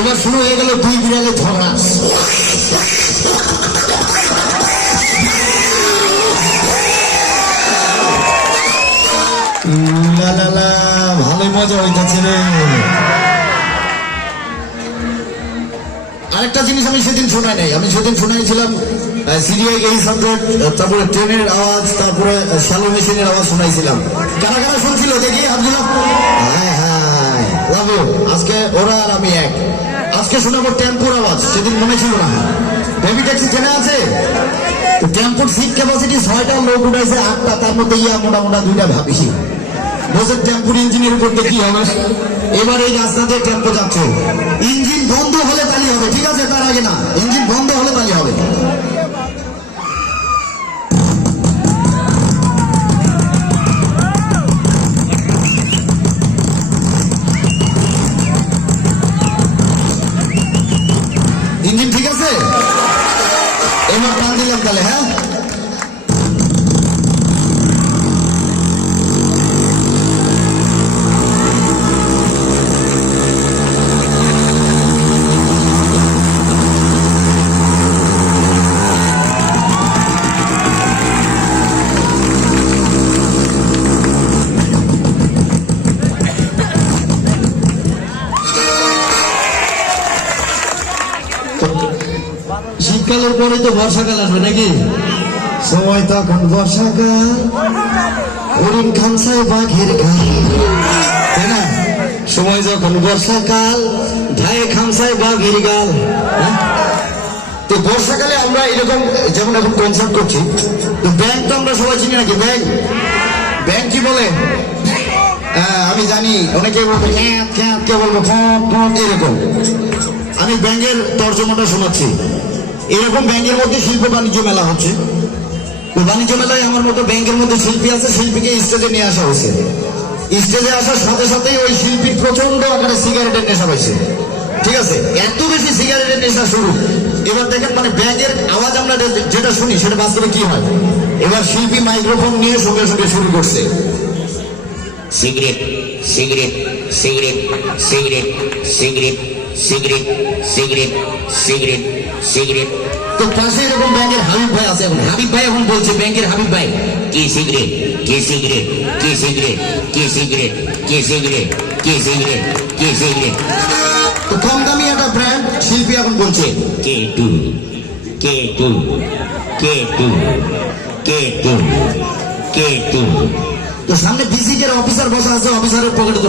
এবার শুরু হয়ে গেল দুই বিড়ালে ঝগড়া। ভালোই মজা হইতেছে রে। আরেকটা জিনিস আমি সেদিন শোনাই নাই, আমি সেদিন শোনাইছিলাম সিরিয়াই 800, তারপরে ট্রেনের আওয়াজ, তারপরে শ্যালো মেশিনের আওয়াজ শোনাইছিলাম। কারা কারা শুনছিল দেখি আব্দুল্লাহ? হ্যাঁ হ্যাঁ, লাভ ইউ। আজকে ওরা আর আমি এক। আজকে শোনাবো টেম্পোর আওয়াজ, সেদিন মনে ছিল না। বেবি ট্যাক্সি চেনা আছে? টেম্পোর সিট ক্যাপাসিটি 6টা, লোক উঠাইছে 8টা, তার মধ্যে ইয়া মোটা 2টা ভাবিছি। বসে টেম্পোর ইঞ্জিনের উপর দিয়ে কি হবে? এবার এই রাস্তা দিয়ে টেম্পো যাচ্ছে, ইঞ্জিন বন্ধ হলে তালি হবে, ঠিক আছে? তার আগে না, ইঞ্জিন বন্ধ হলে তালি হবে। ইঞ্জিন ঠিক আছে? এবার টান দিলাম তাহলে, হ্যাঁ? শীতকালের পরে তো বর্ষাকাল আসবে নাকি? সময় তখন বর্ষাকাল, হরিণ খামসায় বাঘের গাল, তাই না? সময় যখন বর্ষাকাল, ধায়ে খামসায় বাঘের গাল। তো বর্ষাকালে আমরা এরকম, যেমন এখন কনসার্ট করছি, তো ব্যাংক তো আমরা সবাই চিনি নাকি? ব্যাংক, ব্যাংক কি বলে? আমি জানি, অনেকে বলবো কে বলবো এরকম। আমি ব্যাংকের তর্জমাটা শোনাচ্ছি। এরকম ব্যাংকের মধ্যে শিল্প বাণিজ্য মেলা হচ্ছে। বাণিজ্য মেলায় আমার মতো ব্যাংকের মধ্যে শিল্পী আছে, শিল্পীকে স্টেজে নিয়ে আসা হয়েছে। স্টেজে আসার সাথে সাথেই ওই শিল্পীর প্রচন্ড আকারে সিগারেটের নেশা পাইছে, ঠিক আছে? এত বেশি সিগারেটের নেশা শুরু। এবার দেখেন, মানে ব্যাংকের আওয়াজ আমরা যেটা শুনি সেটা বাস্তবে কি হয়। এবার শিল্পী মাইক্রোফোন নিয়ে সঙ্গে সঙ্গে শুরু করছে, cigarette cigarette cigarette cigarette cigarette cigarette cigarette cigarette cigarette. তো পাশে এরকম ব্যাংকের হাবিব ভাই আছে। এখন হাবিব ভাই এখন বলছে, ব্যাংকের হাবিব ভাই, কি সিগারেট, কি সিগারেট, কি সিগারেট, কি সিগারেট, কি সিগারেট, কি সিগারেট, কি সিগারেট। তো কম দামি একটা ব্র্যান্ড। শিল্পী এখন বলছে কে টু, কে টু, কে টু, কে টু, কে টু। তো সামনে বিসিকের অফিসার বসা আছে, অফিসারের পকেটে